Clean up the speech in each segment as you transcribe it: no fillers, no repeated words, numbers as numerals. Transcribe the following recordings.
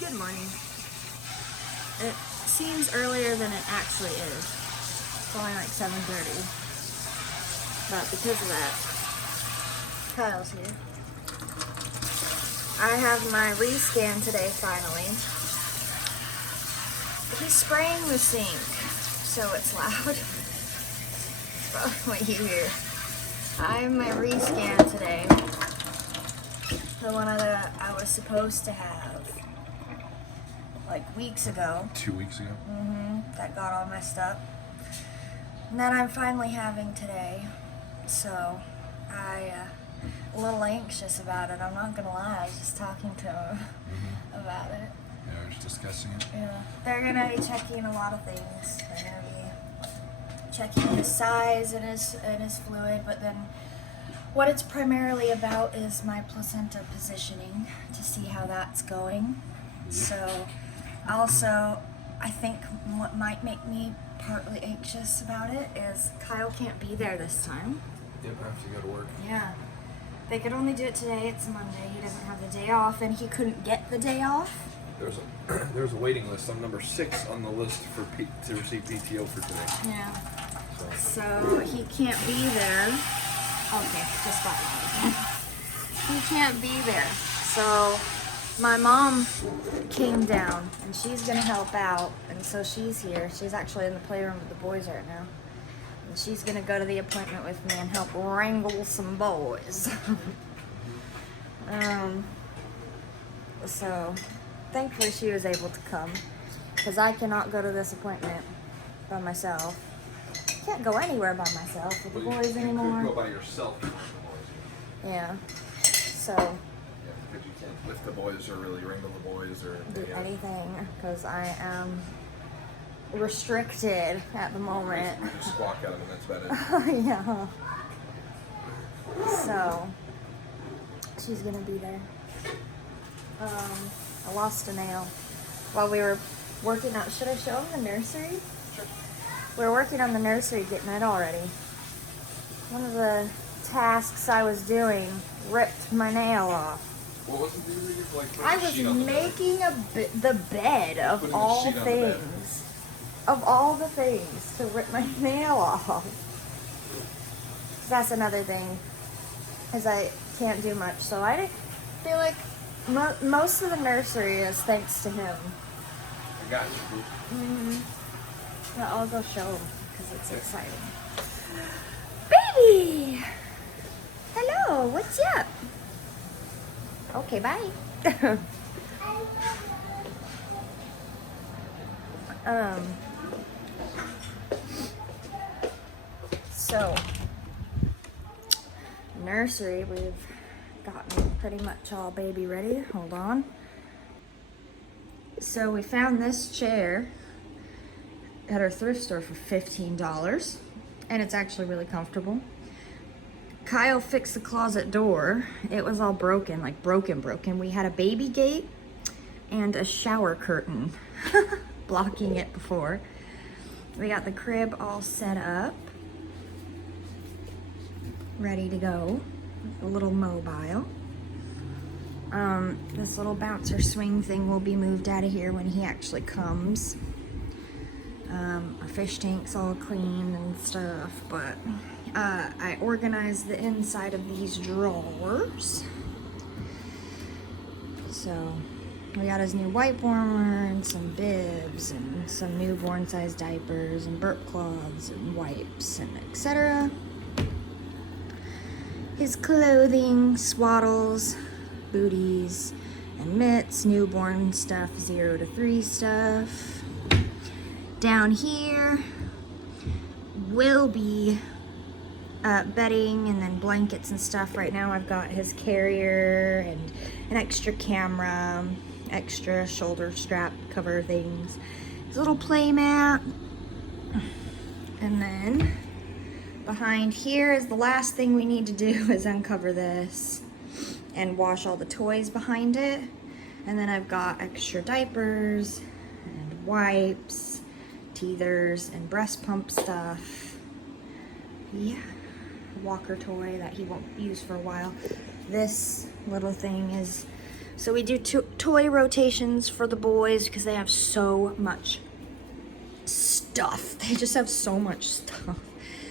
Good morning. It seems earlier than it actually is. It's only like 7:30. But because of that, Kyle's here. I have my rescan today finally. He's spraying the sink, so it's loud. Probably what you hear. I have my rescan today. The one that I was supposed to have like weeks ago. 2 weeks ago? That got all messed up. And then I'm finally having today. So I a little anxious about it. I'm not gonna lie. I was just talking to him about it. Yeah, I was discussing it. Yeah. They're gonna be checking a lot of things. They're gonna be checking his size and his fluid, but then what it's primarily about is my placenta positioning to see how that's going. So also, I think what might make me partly anxious about it is Kyle can't be there this time. Yep, I have to go to work. Yeah. They could only do it today. It's Monday. He doesn't have the day off, and he couldn't get the day off. There's a waiting list. I'm number 6 on the list to receive PTO for today. Yeah. So he can't be there. Okay, just got it. He can't be there. So my mom came down and she's gonna help out, and so she's here. She's actually in the playroom with the boys right now. And she's gonna go to the appointment with me and help wrangle some boys. So thankfully she was able to come, because I cannot go to this appointment by myself. Can't go anywhere by myself with the boys anymore. You go by yourself with the boys. Yeah. So. Yeah, because you can't lift the boys or really wrangle the boys or do anything, because I am restricted at the moment. We just squawk at them and that's about it. Yeah. So she's gonna be there. I lost a nail while we were working out. Should I show them the nursery? Sure. We were working on the nursery, getting it all ready. One of the tasks I was doing ripped my nail off. What was it you were like? I was making the bed of all things. Of all the things to rip my nail off. That's another thing, is I can't do much. So I feel like most of the nursery is thanks to him. I got you. But I'll go show him because it's exciting. Baby! Hello, what's up? Okay, bye. So, nursery, we've gotten pretty much all baby ready. Hold on. So we found this chair at our thrift store for $15, and it's actually really comfortable. Kyle fixed the closet door. It was all broken, like broken. We had a baby gate and a shower curtain blocking it before. We got the crib all set up, ready to go. A little mobile. This little bouncer swing thing will be moved out of here when he actually comes. Our fish tank's all clean and stuff, but I organized the inside of these drawers. So we got his new wipe warmer and some bibs and some newborn size diapers and burp cloths and wipes and etc. His clothing, swaddles, booties, and mitts, newborn stuff, 0 to 3 stuff. Down here will be bedding and then blankets and stuff. Right now I've got his carrier and an extra camera, extra shoulder strap cover things, his little play mat, and then behind here is the last thing we need to do is uncover this and wash all the toys behind it. And then I've got extra diapers and wipes, teethers, and breast pump stuff. Yeah, walker toy that he won't use for a while. This little thing is So we do toy rotations for the boys because they have so much stuff. They just have so much stuff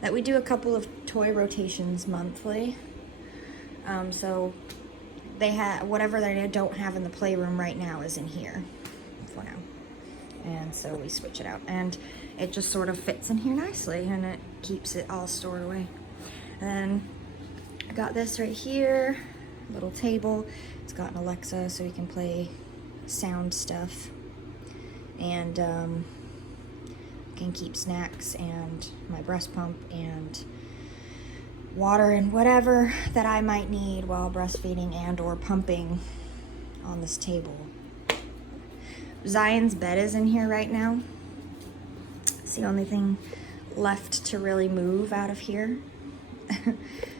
that we do a couple of toy rotations monthly. So they have whatever they don't have in the playroom right now is in here for now. And so we switch it out, and it just sort of fits in here nicely, and it keeps it all stored away. And then I got this right here, little table. It's got an Alexa, so you can play sound stuff, and can keep snacks and my breast pump and water and whatever that I might need while breastfeeding and or pumping on this table. Zion's bed is in here right now. It's the only thing left to really move out of here.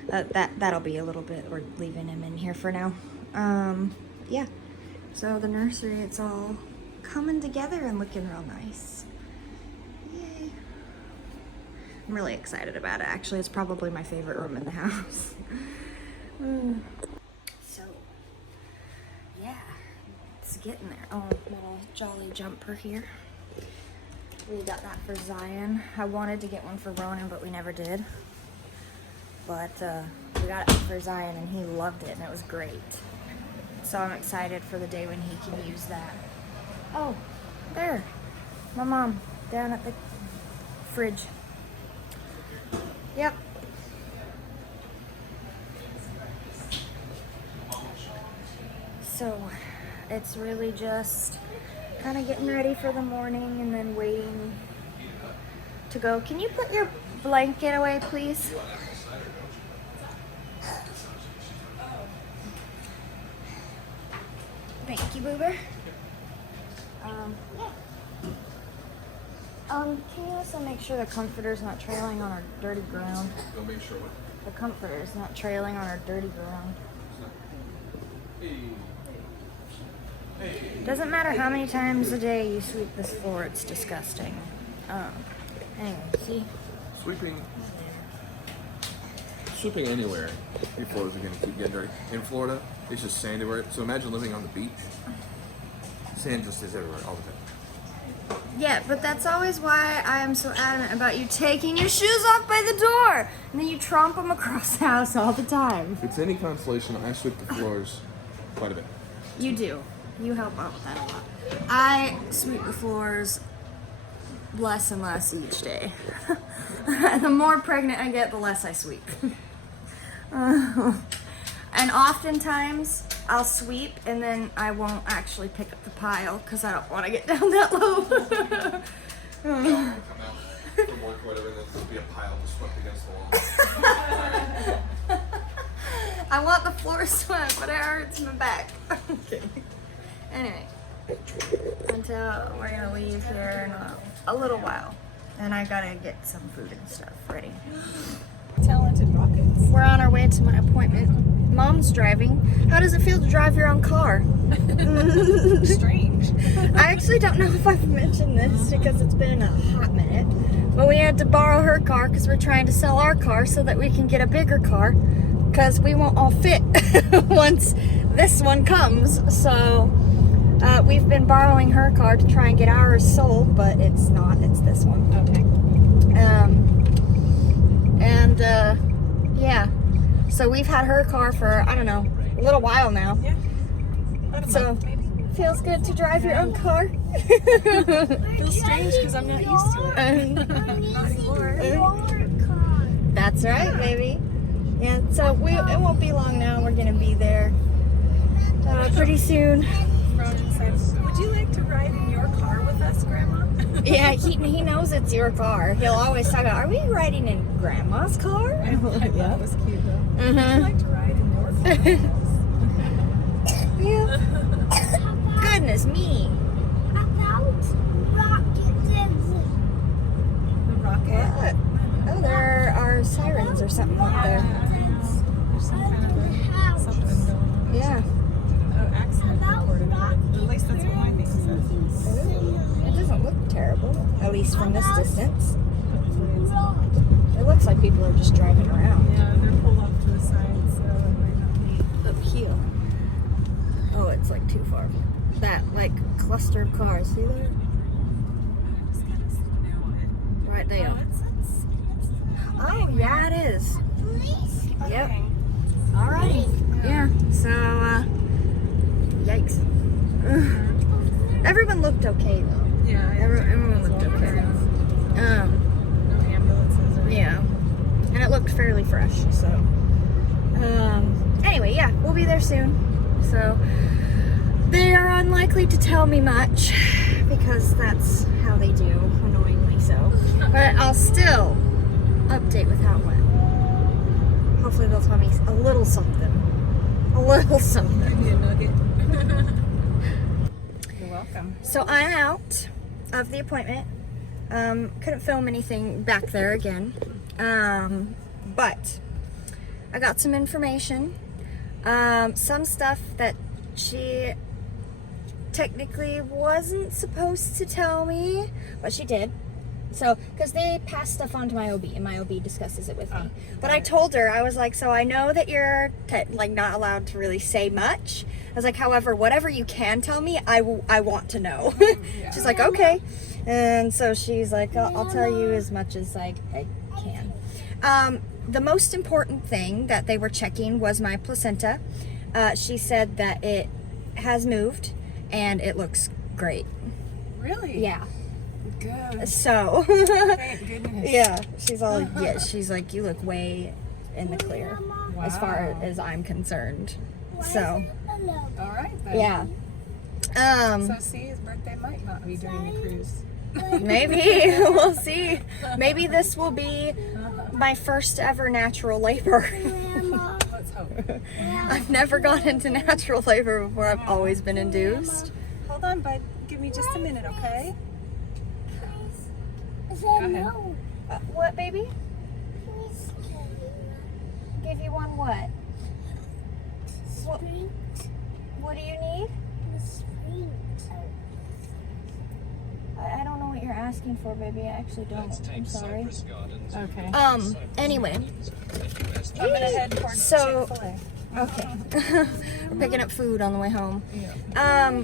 That'll be a little bit, we're leaving him in here for now. Yeah, so the nursery, it's all coming together and looking real nice. Yay. I'm really excited about it. Actually, it's probably my favorite room in the house. So, yeah, it's getting there. Oh, little jolly jumper here. We got that for Zion. I wanted to get one for Ronan, but we never did. But we got it for Zion, and he loved it, and it was great. So I'm excited for the day when he can use that. Oh, there. My mom, down at the fridge. Yep. So it's really just kind of getting ready for the morning and then waiting to go. Can you put your blanket away, please? Thank you, Boober. Can you also make sure the comforter's not trailing on our dirty ground? Go make sure what? The comforter's not trailing on our dirty ground. Doesn't matter how many times a day you sweep this floor, it's disgusting. Anyway, see? Sweeping anywhere, your floors are going to keep getting dirty. In Florida, it's just sand everywhere. So imagine living on the beach. Sand just is everywhere all the time. Yeah, but that's always why I am so adamant about you taking your shoes off by the door. And then you tromp them across the house all the time. If it's any consolation, I sweep the floors quite a bit. You do. You help out with that a lot. I sweep the floors less and less each day. The more pregnant I get, the less I sweep. And oftentimes I'll sweep and then I won't actually pick up the pile because I don't want to get down that low. Come out from work or whatever, and then there'll be a pile just swept against the wall. I want the floor swept, but it hurts my back. Okay. Anyway, until we're gonna leave here in a little while, and I gotta get some food and stuff ready. Talented rockets. We're on our way to my appointment. Mom's driving. How does it feel to drive your own car? Strange. I actually don't know if I've mentioned this because it's been a hot minute, but we had to borrow her car because we're trying to sell our car so that we can get a bigger car because we won't all fit once this one comes. So we've been borrowing her car to try and get ours sold, but it's not. It's this one. Okay. Yeah. So we've had her car for, I don't know, a little while now. Yeah. About a So, month, maybe. feels good to drive your own car. Feels strange because I'm not used to it. Not anymore. That's right, baby. Yeah, so it won't be long now. We're gonna be there pretty soon. Ronan says, "Would you like to ride in your car with us, Grandma?" Yeah, he knows it's your car. He'll always talk about, are we riding in Grandma's car? I thought it was cute though. Would you like to ride in your car? Yeah. Goodness me. The rocket. What? Oh, there are sirens or something up there. There's some kind of something going on. Yeah. Oh, accident reported. At least that's what my thing says. Ooh, it doesn't look terrible, at least from this distance. Hopefully it's not. It looks like people are just driving around. Yeah, they're pulled off to the side, so it might not be. Up here. Oh, it's like too far. That like cluster of cars. See that? Right there. Oh yeah, it is. Yep. Alrighty. Yeah. So yikes. Everyone looked okay though. Yeah. Everyone looked okay. No ambulances or Yeah. And it looked fairly fresh. So anyway, yeah, we'll be there soon. So they are unlikely to tell me much because that's how they do, annoyingly so. But I'll still update with how it went. Hopefully they'll tell me a little something. A little something. Give me a nugget. You're welcome. So I'm out of the appointment. Couldn't film anything back there again. But I got some information. Some stuff that she technically wasn't supposed to tell me, but she did. So, because they pass stuff on to my OB, and my OB discusses it with me. But I told her, I was like, so I know that you're like not allowed to really say much. I was like, however, whatever you can tell me, I want to know. She's like, okay. And so she's like, I'll tell you as much as I can. The most important thing that they were checking was my placenta. She said that it has moved and it looks great. Really? Yeah. Good. So, Thank goodness. yeah, she's all, yeah, she's like, you look way in the clear as far Wow. as I'm concerned. So, All right then. yeah. So see, his birthday might not be during the cruise. Maybe, we'll see. Maybe this will be my first ever natural labor. Let's hope. I've never gone into natural labor before. I've always been induced. Hold on, bud. Give me just a minute, okay? Go ahead. What, baby? Give you one what? What do you need? I don't know what you're asking for, baby. I actually don't. I'm sorry. Okay. Anyway. I'm gonna head towards So- Chick-fil-A. Okay. We're picking up food on the way home. Yeah.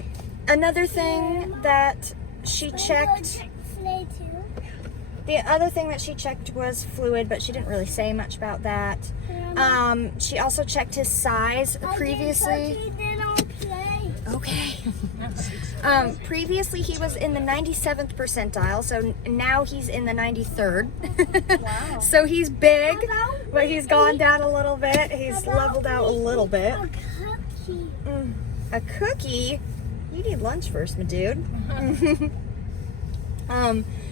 Another thing that she checked. The other thing that she checked was fluid, but she didn't really say much about that. She also checked his size previously. Okay. Previously he was in the 97th percentile, so now he's in the 93rd. Wow. So he's big, but he's gone down a little bit. He's leveled out a little bit. A cookie? You need lunch first, my dude.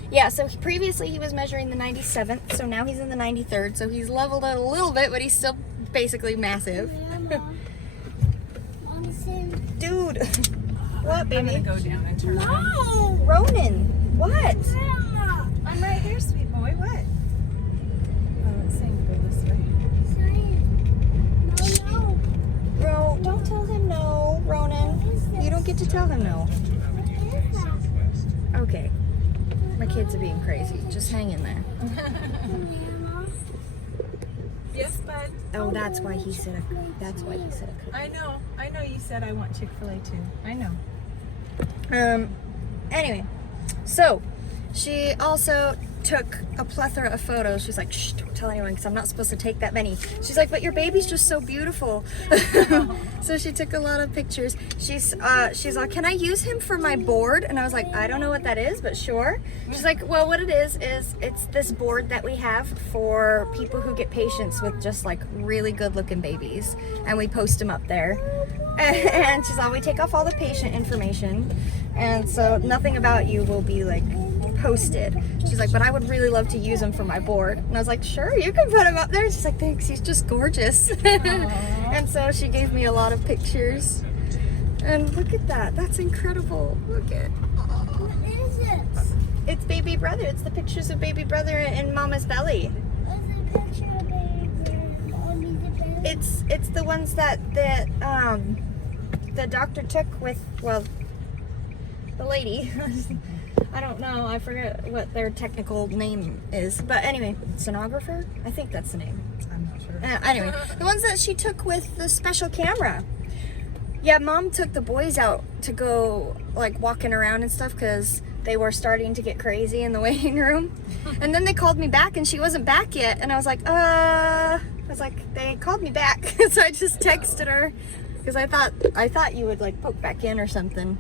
Yeah, so previously he was measuring the 97th, so now he's in the 93rd, so he's leveled out a little bit, but he's still basically massive. Dude, what, baby? I'm gonna go down and turn around. No! Ronan, what? I'm right here, sweet boy. What? Oh, it's saying go this way. Bro, don't tell him no, Ronan. You don't get to tell him no. Okay. My kids are being crazy. Just hang in there. Yes, bud. Oh, that's why he said a cookie. I know you said I want Chick-fil-A too. I know. Anyway, so she also took a plethora of photos. She's like, shh, don't tell anyone because I'm not supposed to take that many. She's like, but your baby's just so beautiful. So she took a lot of pictures. She's like, can I use him for my board? And I was like, I don't know what that is, but sure. She's like, well, what it is it's this board that we have for people who get patients with just like really good looking babies. And we post them up there. And she's like, we take off all the patient information. And so nothing about you will be like posted. She's like, but I would really love to use him for my board. And I was like, sure, you can put him up there. She's like, thanks, he's just gorgeous. And so she gave me a lot of pictures. And look at that. That's incredible. Look at. What is it? It's baby brother. It's the pictures of baby brother in mama's belly. What's the picture of baby Mommy's belly? It's the ones that the doctor took with, well, the lady. I don't know. I forget what their technical name is. But anyway, sonographer? I think that's the name. I'm not sure. Anyway, the ones that she took with the special camera. Yeah, Mom took the boys out to go like walking around and stuff because they were starting to get crazy in the waiting room. And then they called me back and she wasn't back yet. And I was like, they called me back. So I just texted her because I thought you would like poke back in or something.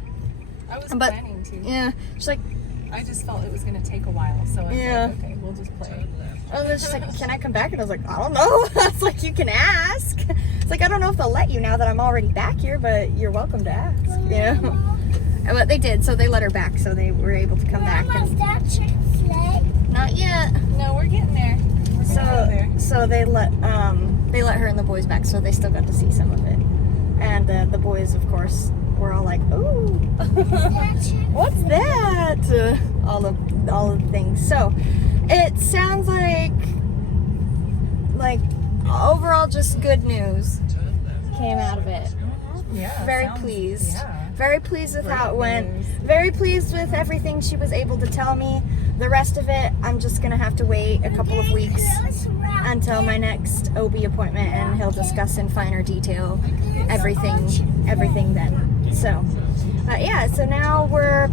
I was planning to. Yeah, she's like, I just felt it was going to take a while, so I was like, okay, we'll just play. oh, then she's like, can I come back? And I was like, I don't know. I was like, you can ask. It's like, I don't know if they'll let you now that I'm already back here, but you're welcome to ask. Yeah. But they did, so they let her back, so they were able to come back. Mama's that chick sleigh? Not yet. No, we're getting there. So they let her and the boys back, so they still got to see some of it. And the boys, of course, were all like, "Ooh, what's that?" All the things. So it sounds like overall just good news came out of it. Yeah. Very pleased. Yeah. Very pleased with how it went. News. Very pleased with everything she was able to tell me. The rest of it, I'm just gonna have to wait a couple of weeks until my next OB appointment, and he'll discuss in finer detail everything then. So, yeah. So now we're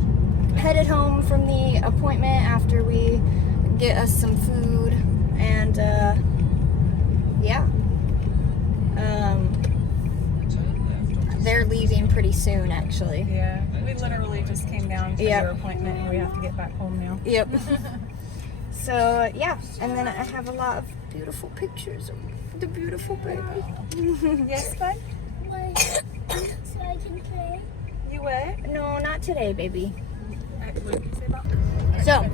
headed home from the appointment after we get us some food, and yeah. They're leaving pretty soon, actually. Yeah, we literally just came down to your appointment and we have to get back home now. Yep. So, yeah. And then I have a lot of beautiful pictures of the beautiful baby. Yes, bud? So I can play? You what? No, not today, baby. What did you say about So,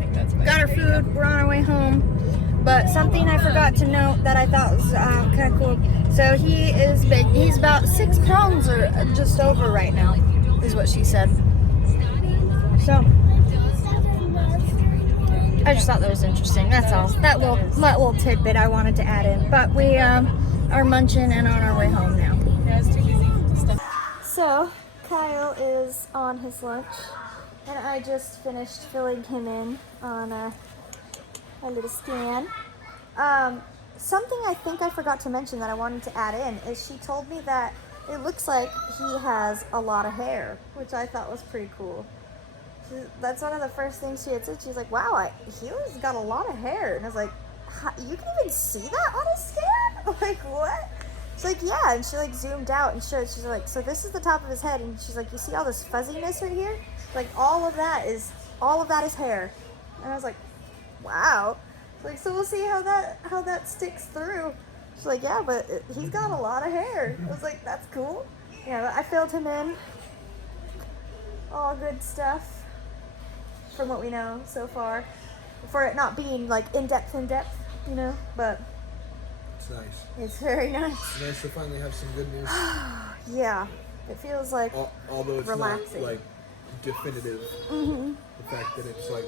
got our food. We're on our way home. But something I forgot to note that I thought was kind of cool. So he is big. He's about 6 pounds or just over right now, is what she said. So I just thought that was interesting. That's all. That little tidbit I wanted to add in. But we are munching and on our way home now. Yeah, it's too busy for stuff. So Kyle is on his lunch, and I just finished filling him in on a little scan. Something I think I forgot to mention that I wanted to add in is she told me that it looks like he has a lot of hair, which I thought was pretty cool. That's one of the first things she had said. She's like, wow, he's got a lot of hair. And I was like, you can even see that on his scan? Like, what? She's like, yeah. And she like zoomed out and showed. She's like, so this is the top of his head. And she's like, you see all this fuzziness right here? Like, all of that is hair. And I was like, wow. Like, so we'll see how that sticks through. She's like, yeah, but he's got a lot of hair. I was like, that's cool. Yeah, I filled him in. All good stuff from what we know so far. For it not being like in depth, you know, but It's nice. it's very nice. It's nice to finally have some good news. Yeah, it feels like Although it's relaxing. not like definitive. Mhm. The fact that it's like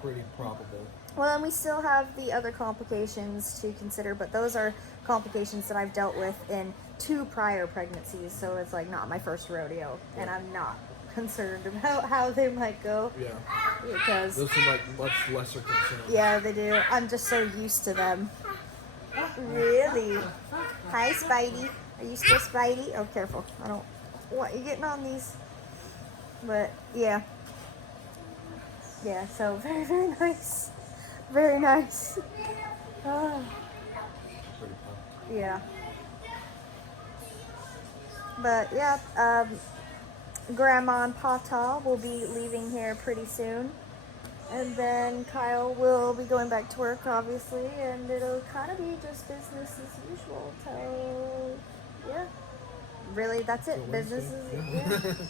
pretty probable. Well, and we still have the other complications to consider, but those are complications that I've dealt with in 2 prior pregnancies, so it's like not my first rodeo, and I'm not concerned about how they might go. Yeah. Because Those seem like much lesser concern. yeah, they do. I'm just so used to them. Really? Hi, Spidey. Are you still Spidey? Oh, careful. I don't want you getting on these. But yeah. Yeah, so very, very nice. Very nice. Oh, Pretty pumped. yeah. But yeah, Grandma and Pata will be leaving here pretty soon. And then Kyle will be going back to work, obviously, and it'll kind of be just business as usual till, yeah. Really, that's it. Till Business Wednesday. is, yeah.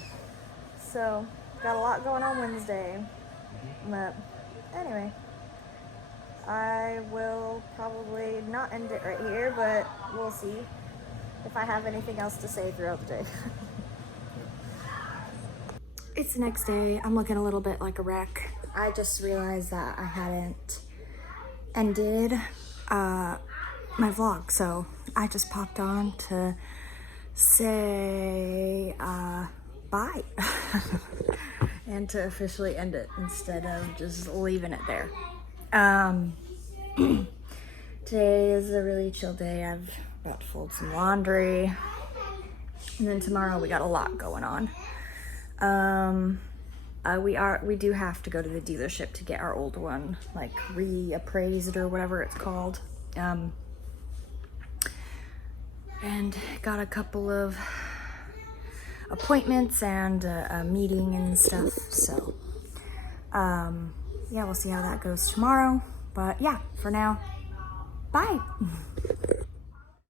So, got a lot going on Wednesday. But anyway, I will probably not end it right here, but we'll see if I have anything else to say throughout the day. It's the next day. I'm looking a little bit like a wreck. I just realized that I hadn't ended my vlog, so I just popped on to say bye and to officially end it instead of just leaving it there. Today is a really chill day. I've about to fold some laundry, And then tomorrow we got a lot going on. We do have to go to the dealership to get our old one, like reappraised or whatever it's called. And got a couple of appointments and a meeting and stuff. So, yeah, we'll see how that goes tomorrow. But yeah, for now, bye.